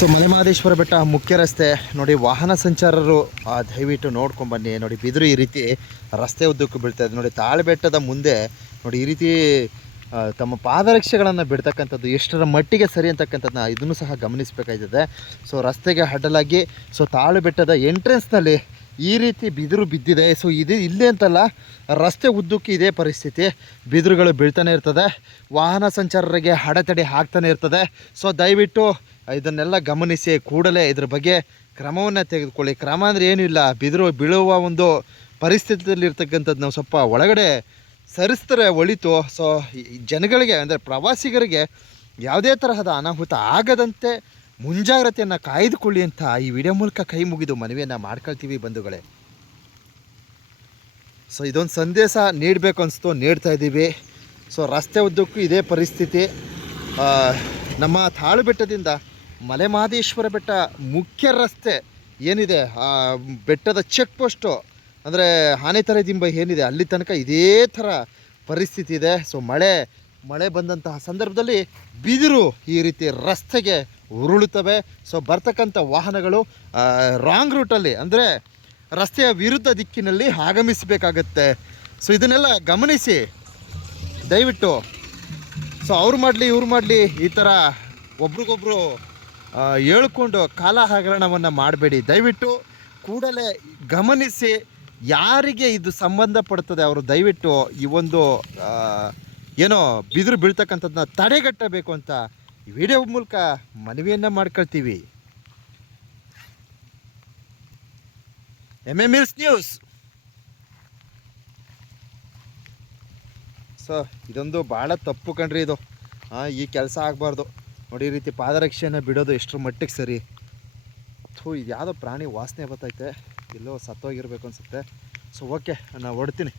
So Malemahadeshwara ಬೆಟ್ಟ ಮುಖ್ಯ ರಸ್ತೆ. ನೋಡಿ, ವಾಹನ ಸಂಚಾರರು ದಯವಿಟ್ಟು ನೋಡ್ಕೊಂಡು ಬನ್ನಿ. ನೋಡಿ, ಬಿದಿರು ಈ ರೀತಿ ರಸ್ತೆ ಉದ್ದಕ್ಕೂ ಬೀಳ್ತಾ ಇದೆ. ನೋಡಿ ತಾಳು ಬೆಟ್ಟದ ಮುಂದೆ, ನೋಡಿ, ಈ ರೀತಿ ತಮ್ಮ ಪಾದರಕ್ಷೆಗಳನ್ನು ಬಿಡ್ತಕ್ಕಂಥದ್ದು, ಎಷ್ಟರ ಮಟ್ಟಿಗೆ ಸರಿ ಅಂತಕ್ಕಂಥದ್ದನ್ನ ಇದನ್ನು ಸಹ ಗಮನಿಸಬೇಕಾಯ್ತದೆ. ಸೊ, ರಸ್ತೆಗೆ ಅಡ್ಡಲಾಗಿ ಸೊ ತಾಳು ಬೆಟ್ಟದ ಎಂಟ್ರೆನ್ಸ್ನಲ್ಲಿ ಈ ರೀತಿ ಬಿದಿರು ಬಿದ್ದಿದೆ. ಸೊ ಇದು ಇಲ್ಲೇ ಅಂತಲ್ಲ, ರಸ್ತೆ ಉದ್ದಕ್ಕೆ ಇದೇ ಪರಿಸ್ಥಿತಿ. ಬಿದಿರುಗಳು ಬೀಳ್ತಾನೆ ಇರ್ತದೆ. ವಾಹನ ಸಂಚಾರರಿಗೆ ಅಡೆತಡೆ ಆಗ್ತಾನೆ ಇರ್ತದೆ. ಸೊ ದಯವಿಟ್ಟು ಇದನ್ನೆಲ್ಲ ಗಮನಿಸಿ, ಕೂಡಲೇ ಇದ್ರ ಬಗ್ಗೆ ಕ್ರಮವನ್ನು ತೆಗೆದುಕೊಳ್ಳಿ. ಕ್ರಮ ಅಂದರೆ ಏನೂ ಇಲ್ಲ. ಬಿದಿರು ಬೀಳುವ ಒಂದು ಪರಿಸ್ಥಿತಿಯಲ್ಲಿರ್ತಕ್ಕಂಥದ್ದು ನಾವು ಸ್ವಲ್ಪ ಒಳಗಡೆ ಸರಿಸ್ತಾರೆ ಒಳಿತು. ಸೊ ಜನಗಳಿಗೆ ಅಂದರೆ ಪ್ರವಾಸಿಗರಿಗೆ ಯಾವುದೇ ತರಹದ ಅನಾಹುತ ಆಗದಂತೆ ಮುಂಜಾಗ್ರತೆಯನ್ನು ಕಾಯ್ದುಕೊಳ್ಳಿ ಅಂತ ಈ ವಿಡಿಯೋ ಮೂಲಕ ಕೈ ಮುಗಿದು ಮನವಿಯನ್ನು ಮಾಡ್ಕೊಳ್ತೀವಿ ಬಂಧುಗಳೇ. ಸೊ ಇದೊಂದು ಸಂದೇಶ ನೀಡಬೇಕು ಅನಿಸ್ತು, ನೀಡ್ತಾ ಇದ್ದೀವಿ. ಸೊ ರಸ್ತೆ ಉದ್ದಕ್ಕೂ ಇದೇ ಪರಿಸ್ಥಿತಿ. ನಮ್ಮ ತಾಳು ಬೆಟ್ಟದಿಂದ ಮಲೆಮಹದೇಶ್ವರ ಬೆಟ್ಟ ಮುಖ್ಯ ರಸ್ತೆ ಏನಿದೆ? ಆ, ಬೆಟ್ಟದ ಚೆಕ್ ಪೋಸ್ಟು, ಅಂದರೆ ತರ ದಿಂಬ ಏನಿದೆ? ಅಲ್ಲಿ ತನಕ ಇದೇ ಥರ ಪರಿಸ್ಥಿತಿ ಇದೆ. ಸೊ ಮಳೆ ಮಳೆ ಬಂದಂತಹ ಸಂದರ್ಭದಲ್ಲಿ ಬಿದಿರು ಈ ರೀತಿ ರಸ್ತೆಗೆ ಉರುಳುತ್ತವೆ. ಸೊ ಬರ್ತಕ್ಕಂಥ ವಾಹನಗಳು ರಾಂಗ್ ರೂಟಲ್ಲಿ ಅಂದರೆ ರಸ್ತೆಯ ವಿರುದ್ಧ ದಿಕ್ಕಿನಲ್ಲಿ ಆಗಮಿಸಬೇಕಾಗತ್ತೆ. ಸೊ ಇದನ್ನೆಲ್ಲ ಗಮನಿಸಿ. ದಯವಿಟ್ಟು. ಸೊ ಅವ್ರು ಮಾಡಲಿ, ಇವ್ರು ಮಾಡಲಿ, ಈ ಥರ ಒಬ್ರಿಗೊಬ್ರು ಹೇಳ್ಕೊಂಡು ಕಾಲ ಹಗರಣವನ್ನು ಮಾಡಬೇಡಿ. ದಯವಿಟ್ಟು ಕೂಡಲೇ ಗಮನಿಸಿ ಯಾರಿಗೆ ಇದು ಸಂಬಂಧಪಡ್ತದೆ ಅವರು ದಯವಿಟ್ಟು ಈ ಒಂದು ಏನೋ ಬಿದಿರು ಬೀಳ್ತಕ್ಕಂಥದ್ದನ್ನ ತಡೆಗಟ್ಟಬೇಕು ಅಂತ ವಿಡಿಯೋ ಮೂಲಕ ಮನವಿಯನ್ನು ಮಾಡ್ಕೊಳ್ತೀವಿ. ಎಂ ಎಂ ನ್ಯೂಸ್ ಸೊ ಇದೊಂದು ಭಾಳ ತಪ್ಪು ಕಣ್ರಿ ಇದು. ಹಾಂ ಈ ಕೆಲಸ ಆಗಬಾರ್ದು. ನೋಡಿ, ಈ ರೀತಿ ಪಾದರಕ್ಷೆಯನ್ನು ಬಿಡೋದು ಎಷ್ಟರ ಮಟ್ಟಿಗೆ ಸರಿ. ಥೂ ಇದು ಯಾವುದೋ ಪ್ರಾಣಿ ವಾಸನೆ ಬರ್ತೈತೆ. ಎಲ್ಲೋ ಸತ್ತೋಗಿರ್ಬೇಕು ಅನಿಸುತ್ತೆ. ಸೊ ಓಕೆ ನಾನು ಹೊಡ್ತೀನಿ